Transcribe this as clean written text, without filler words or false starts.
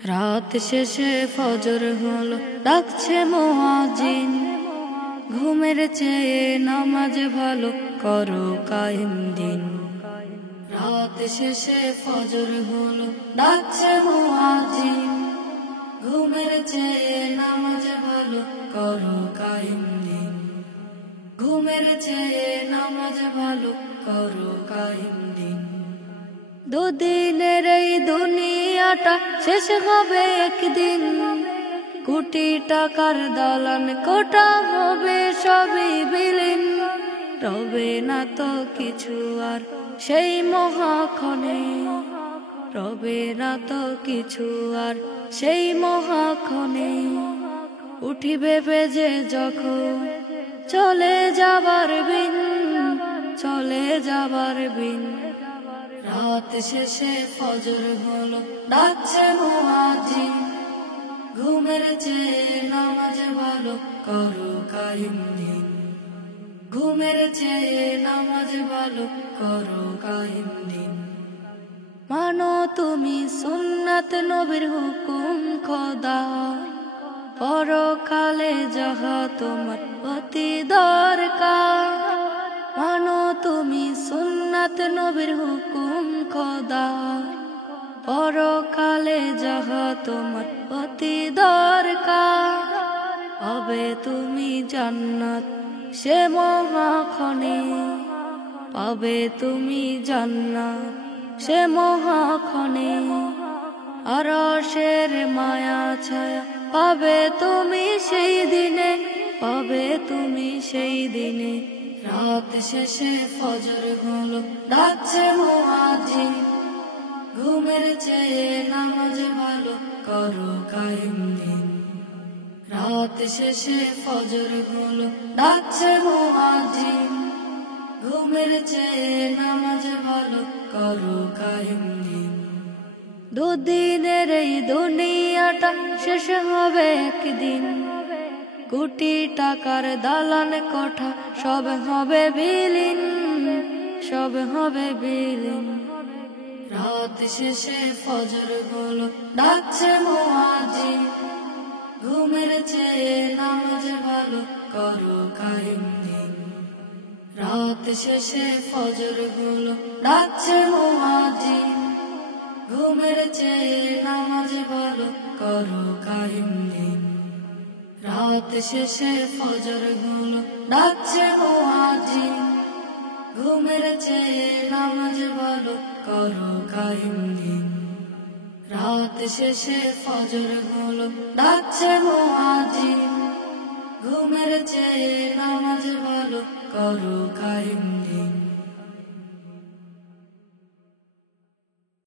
রাত শেষে ফজর হলো, ডাকছে মুয়াজ্জিন। ঘুমের চেয়ে নামাজ ভালো, করো কায়েম দিন। রাত শেষে ফজর হলো, ডাকছে মুয়াজ্জিন। ঘুমের চেয়ে নামাজ ভালো, করো কায়েম দিন। ঘুমের চেয়ে নামাজ ভালো, করো কায়েম দিন। দুদিনের এই দুনিয়াটা শেষ হবে একদিন। কোটি টাকার দালান কোটা হবে সবই বিলীন। রবে না তো কিছু আর সেই মহাক্ষণে, রবে না তো কিছু আর সেই মহাক্ষণে। উঠিবে বেজে যখন চলে যাবার বিন, চলে যাবার বিন। রাত শেষে ফজর হলো, ডাকছে মুয়াজ্জিন। ঘুমের চেয়ে নামাজ ভালো, করো কায়েম দিন। ঘুমের চেয়ে নামাজ ভালো, করো কায়েম দিন। মানো তুমি সুন্নাত নবীর হুকুম খোদার, পরকালে যাহা তোমার অতি দরকার। মানো তুমি সুন্নাত নবীর হুকুম খোদার, পরকালে যাহা তোমার অতি দরকার। পাবে তুমি জান্নাত সে মহাক্ষণে, পাবে তুমি জান্নাত সে মহাক্ষণে। আরশের মায়া ছায়া পাবে তুমি সেই দিনে, পাবে তুমি সেই দিনে। রাত শেষে ফজর হলো, ডাকছে মুয়াজ্জিন। ঘুমের চেয়ে নামাজ ভালো, করো কায়েম দিন। রাত শেষে ফজর হলো, ডাকছে মুয়াজ্জিন। ঘুমের চেয়ে নামাজ ভালো, করো কায়েম দিন। দুদিনের এই দুনিয়াটা শেষ হবে একদিন। কোটি টাকার দালান কোঠা সব হবে বিলীন, সব হবে বিলীন। রাত শেষে ফজর হলো, ডাকছে মুয়াজ্জিন। ঘুমের চেয়ে নামাজ ভালো, করো কায়েম দিন। রাত শেষে ফজর হলো, ডাকছে মুয়াজ্জিন। ঘুমের চেয়ে নামাজ ভালো, করো কায়েম দিন। রাত শেষে ফজর হলো, ডাকছে মুয়াজ্জিন। ঘুমের চেয়ে নামাজ ভালো, করো কায়েম দিন। রাত শেষে ফজর হলো, ডাকছে মুয়াজ্জিন। ঘুমের চেয়ে নামাজ ভালো, করো কায়েম দিন।